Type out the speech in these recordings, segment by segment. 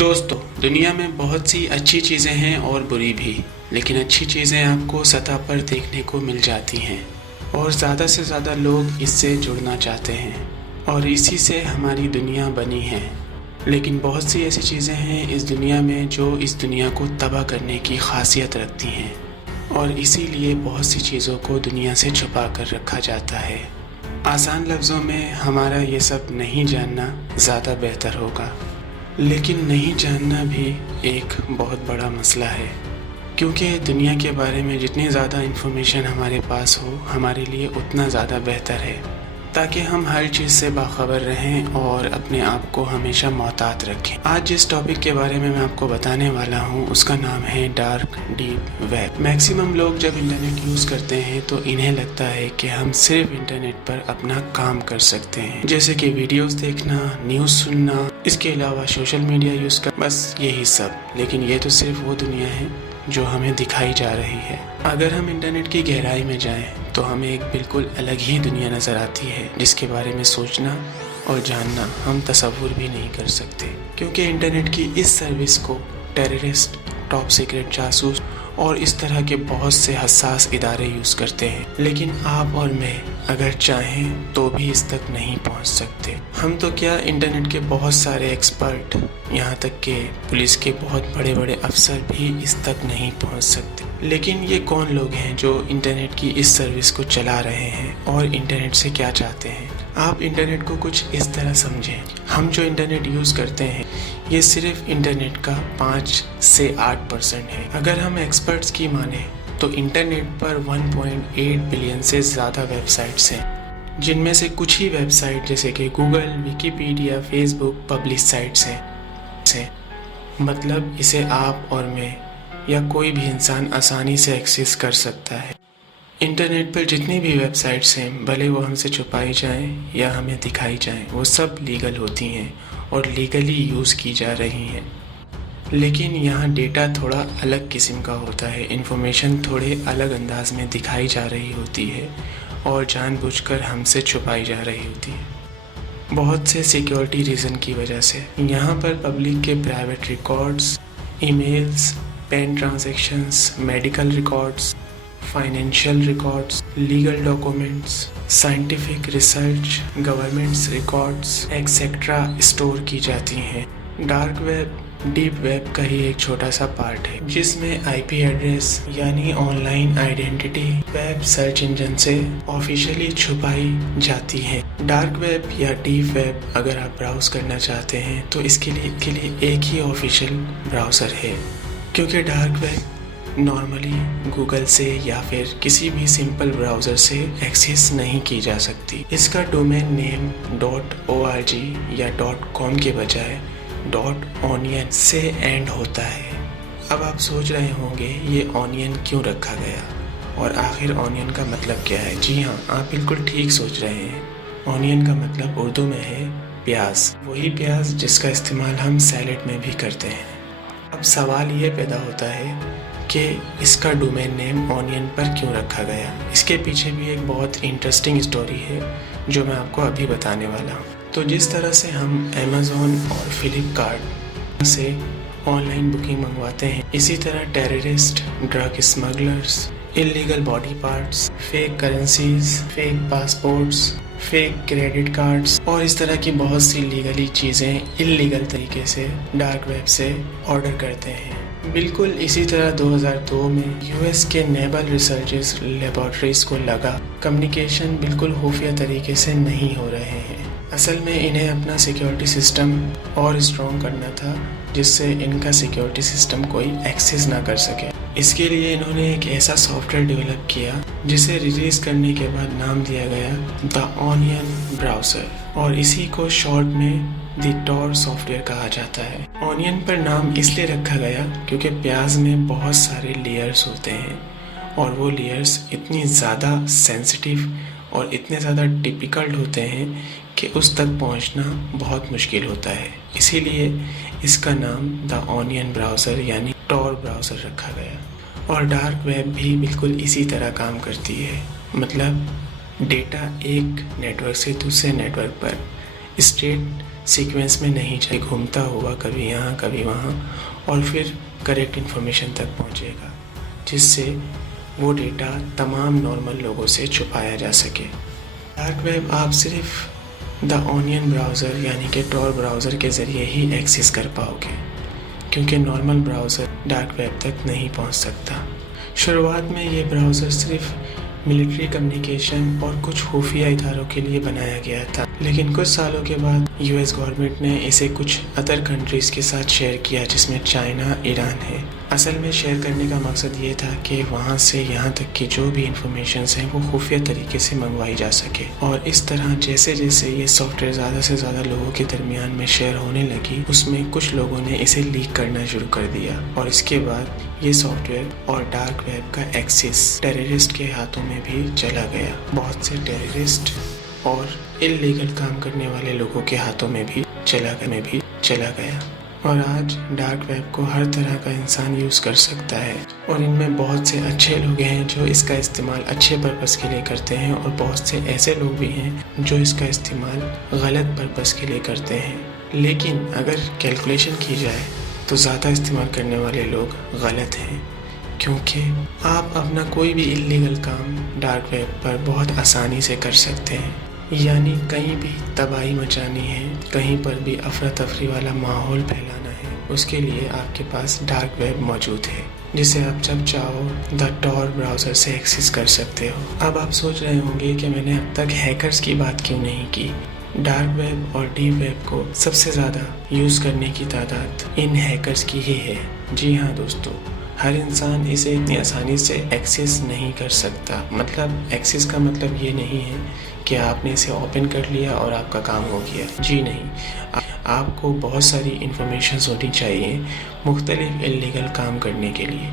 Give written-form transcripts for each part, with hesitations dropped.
दोस्तों, दुनिया में बहुत सी अच्छी चीज़ें हैं और बुरी भी, लेकिन अच्छी चीज़ें आपको सतह पर देखने को मिल जाती हैं और ज़्यादा से ज़्यादा लोग इससे जुड़ना चाहते हैं और इसी से हमारी दुनिया बनी है। लेकिन बहुत सी ऐसी चीज़ें हैं इस दुनिया में जो इस दुनिया को तबाह करने की खासियत रखती हैं और इसीलिए बहुत सी चीज़ों को दुनिया से छुपा कर रखा जाता है। आसान लफ्ज़ों में हमारा ये सब नहीं जानना ज़्यादा बेहतर होगा, लेकिन नहीं जानना भी एक बहुत बड़ा मसला है, क्योंकि दुनिया के बारे में जितनी ज़्यादा इन्फॉर्मेशन हमारे पास हो हमारे लिए उतना ज़्यादा बेहतर है, ताकि हम हर चीज़ से बाखबर रहें और अपने आप को हमेशा मोहतात रखें। आज जिस टॉपिक के बारे में मैं आपको बताने वाला हूँ उसका नाम है डार्क डीप वेब। मैक्सिमम लोग जब इंटरनेट यूज़ करते हैं तो इन्हें लगता है कि हम सिर्फ इंटरनेट पर अपना काम कर सकते हैं, जैसे कि वीडियोस देखना, न्यूज़ सुनना, इसके अलावा सोशल मीडिया यूज़ कर, बस यही सब। लेकिन ये तो सिर्फ वो दुनिया है जो हमें दिखाई जा रही है। अगर हम इंटरनेट की गहराई में जाएं तो हमें एक बिल्कुल अलग ही दुनिया नज़र आती है, जिसके बारे में सोचना और जानना हम तसव्वुर भी नहीं कर सकते, क्योंकि इंटरनेट की इस सर्विस को टेररिस्ट, टॉप सीक्रेट जासूस और इस तरह के बहुत से हसास इदारे यूज़ करते हैं। लेकिन आप और मैं अगर चाहें तो भी इस तक नहीं पहुंच सकते। हम तो क्या, इंटरनेट के बहुत सारे एक्सपर्ट, यहाँ तक कि पुलिस के बहुत बड़े बड़े अफसर भी इस तक नहीं पहुंच सकते। लेकिन ये कौन लोग हैं जो इंटरनेट की इस सर्विस को चला रहे हैं और इंटरनेट से क्या चाहते हैं? आप इंटरनेट को कुछ इस तरह समझें, हम जो इंटरनेट यूज़ करते हैं ये सिर्फ इंटरनेट का 5 से 8% है। अगर हम एक्सपर्ट्स की माने तो इंटरनेट पर 1.8 बिलियन से ज़्यादा वेबसाइट्स हैं, जिनमें से कुछ ही वेबसाइट जैसे कि Google, Wikipedia, Facebook publish sites हैं। मतलब इसे आप और मैं या कोई भी इंसान आसानी से एक्सेस कर सकता है। इंटरनेट पर जितनी भी वेबसाइट्स हैं, भले वो हमसे छुपाई जाएं या हमें दिखाई जाएं, वो सब लीगल होती हैं और लीगली यूज़ की जा रही हैं। लेकिन यहाँ डेटा थोड़ा अलग किस्म का होता है, इन्फॉर्मेशन थोड़े अलग अंदाज में दिखाई जा रही होती है और जानबूझकर हमसे छुपाई जा रही होती है, बहुत से सिक्योरिटी रीज़न की वजह से। यहाँ पर पब्लिक के private records, emails, pen transactions, medical records, financial records, legal documents, scientific research, governments records etcetera store की जाती हैं। डार्क वेब डीप वेब का ही एक छोटा सा पार्ट है, जिसमें आईपी एड्रेस यानी online identity web search engine से ऑफिशियली छुपाई जाती है। डार्क वेब या डीप वेब अगर आप ब्राउज करना चाहते हैं तो इसके लिए एक ही ऑफिशियल ब्राउज़र है, क्योंकि डार्क वेब नॉर्मली गूगल से या फिर किसी भी सिंपल ब्राउज़र से एक्सेस नहीं की जा सकती। इसका डोमेन नेम .org या .com के बजाय .onion से एंड होता है। अब आप सोच रहे होंगे ये ऑनियन क्यों रखा गया और आखिर ऑनियन का मतलब क्या है? जी हाँ, आप बिल्कुल ठीक सोच रहे हैं। ऑनियन का मतलब उर्दू में है प्याज, वही प्याज जिसका इस्तेमाल हम सैलेड में भी करते हैं। अब सवाल ये पैदा होता है कि इसका डोमेन नेम ऑनियन पर क्यों रखा गया। इसके पीछे भी एक बहुत इंटरेस्टिंग स्टोरी है जो मैं आपको अभी बताने वाला हूँ। तो जिस तरह से हम अमेज़ॉन और फ्लिपकार्ट से ऑनलाइन बुकिंग मंगवाते हैं, इसी तरह terrorist, drug smugglers, illegal body parts, fake currencies, fake passports, fake credit cards और इस तरह की बहुत सी लीगली चीज़ें इल्लीगल तरीके से डार्क वेब से ऑर्डर करते हैं। बिल्कुल इसी तरह 2002 में यूएस के नेवल रिसर्च लेबॉर्ट्रीज को लगा कम्युनिकेशन बिल्कुल खुफिया तरीके से नहीं हो रहे हैं। असल में इन्हें अपना सिक्योरिटी सिस्टम और स्ट्रॉन्ग करना था, जिससे इनका सिक्योरिटी सिस्टम कोई एक्सेस ना कर सके। इसके लिए इन्होंने एक ऐसा सॉफ्टवेयर डेवलप किया जिसे रिलीज़ करने के बाद नाम दिया गया द ऑनियन ब्राउज़र, और इसी को शॉर्ट में द टॉर सॉफ्टवेयर कहा जाता है। ऑनियन पर नाम इसलिए रखा गया क्योंकि प्याज में बहुत सारे लेयर्स होते हैं और वो लेयर्स इतनी ज़्यादा सेंसिटिव और इतने ज़्यादा डिफ़िकल्ट होते हैं कि उस तक पहुंचना बहुत मुश्किल होता है। इसीलिए इसका नाम द ऑनियन ब्राउज़र यानी टॉर ब्राउज़र रखा गया। और डार्क वेब भी बिल्कुल इसी तरह काम करती है, मतलब डेटा एक नेटवर्क से दूसरे नेटवर्क पर स्ट्रेट सीक्वेंस में नहीं जाए, घूमता हुआ कभी यहाँ कभी वहाँ और फिर करेक्ट इन्फॉर्मेशन तक पहुँचेगा, जिससे वो डेटा तमाम नॉर्मल लोगों से छुपाया जा सके। डार्क वेब आप सिर्फ द ऑनियन ब्राउज़र यानी कि टॉर ब्राउज़र के ज़रिए ही एक्सेस कर पाओगे, क्योंकि नॉर्मल ब्राउज़र डार्क वेब तक नहीं पहुंच सकता। शुरुआत में ये ब्राउज़र सिर्फ मिलिट्री कम्युनिकेशन और कुछ खुफिया इदारों के लिए बनाया गया था, लेकिन कुछ सालों के बाद यूएस गवर्नमेंट ने इसे कुछ अदर कंट्रीज़ के साथ शेयर किया, जिसमें चाइना, ईरान है। असल में शेयर करने का मकसद ये था कि वहाँ से यहाँ तक की जो भी इंफॉर्मेशंस हैं वो खुफिया तरीके से मंगवाई जा सके। और इस तरह जैसे जैसे ये सॉफ्टवेयर ज़्यादा से ज़्यादा लोगों के दरमियान में शेयर होने लगी, उसमें कुछ लोगों ने इसे लीक करना शुरू कर दिया और इसके बाद ये सॉफ्टवेयर और डार्क वेब का एक्सेस टेररिस्ट के हाथों में भी चला गया। बहुत से टेररिस्ट और इल्लीगल काम करने वाले लोगों के हाथों में भी चला गया और आज डार्क वेब को हर तरह का इंसान यूज़ कर सकता है। और इनमें बहुत से अच्छे लोग हैं जो इसका इस्तेमाल अच्छे पर्पस के लिए करते हैं और बहुत से ऐसे लोग भी हैं जो इसका इस्तेमाल गलत पर्पस के लिए करते हैं। लेकिन अगर कैलकुलेशन की जाए तो ज़्यादा इस्तेमाल करने वाले लोग गलत हैं, क्योंकि आप अपना कोई भी इल्लीगल काम डार्क वेब पर बहुत आसानी से कर सकते हैं। यानी कहीं भी तबाही मचानी है, कहीं पर भी अफरा तफरी वाला माहौल फैलाना है, उसके लिए आपके पास डार्क वेब मौजूद है, जिसे आप जब चाहो द टॉर ब्राउज़र से एक्सेस कर सकते हो। अब आप सोच रहे होंगे कि मैंने अब तक हैकर्स की बात क्यों नहीं की। डार्क वेब और डीप वेब को सबसे ज़्यादा यूज़ करने की तादाद इन हैकर्स की ही है। जी हाँ दोस्तों, हर इंसान इसे इतनी आसानी से एक्सेस नहीं कर सकता। मतलब एक्सेस का मतलब ये नहीं है कि आपने इसे ओपन कर लिया और आपका काम हो गया। जी नहीं, आपको बहुत सारी इन्फॉर्मेशंस होनी चाहिए मुख्तलिफ इल्लीगल काम करने के लिए,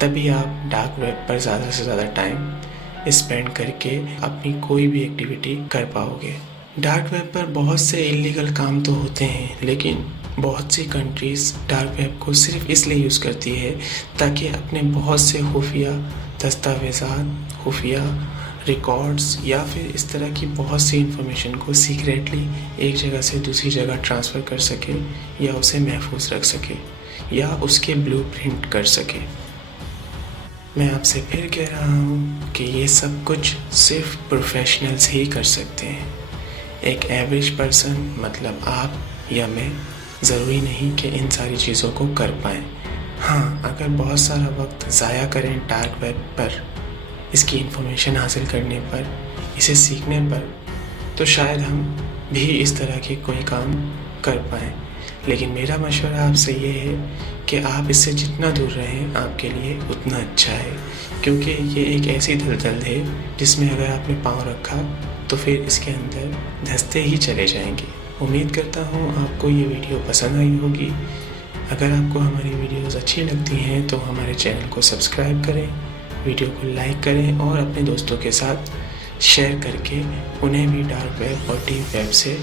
तभी आप डार्क वेब पर ज़्यादा से ज़्यादा टाइम स्पेंड करके अपनी कोई भी एक्टिविटी कर पाओगे। डार्क वेब पर बहुत से इल्लीगल काम तो होते हैं, लेकिन बहुत सी कंट्रीज़ डार्क वेब को सिर्फ इसलिए यूज़ करती है ताकि अपने बहुत से खुफिया दस्तावेज़ात, खुफिया रिकॉर्ड्स या फिर इस तरह की बहुत सी इंफॉर्मेशन को सीक्रेटली एक जगह से दूसरी जगह ट्रांसफ़र कर सके या उसे महफूज रख सके या उसके ब्लूप्रिंट कर सके। मैं आपसे फिर कह रहा हूँ कि ये सब कुछ सिर्फ प्रोफेशनल्स ही कर सकते हैं। एक एवरेज पर्सन मतलब आप या मैं ज़रूरी नहीं कि इन सारी चीज़ों को कर पाएँ। हाँ, अगर बहुत सारा वक्त ज़ाया करें डार्क वेब पर, इसकी इन्फॉर्मेशन हासिल करने पर, इसे सीखने पर, तो शायद हम भी इस तरह के कोई काम कर पाएँ। लेकिन मेरा मशवरा आपसे ये है कि आप इससे जितना दूर रहें आपके लिए उतना अच्छा है, क्योंकि ये एक ऐसी दलदल है जिसमें अगर आपने पाँव रखा तो फिर इसके अंदर धंसते ही चले जाएंगे। उम्मीद करता हूँ आपको ये वीडियो पसंद आई होगी। अगर आपको हमारी वीडियोस अच्छी लगती हैं तो हमारे चैनल को सब्सक्राइब करें, वीडियो को लाइक करें और अपने दोस्तों के साथ शेयर करके उन्हें भी डार्क वेब और डीप वेब से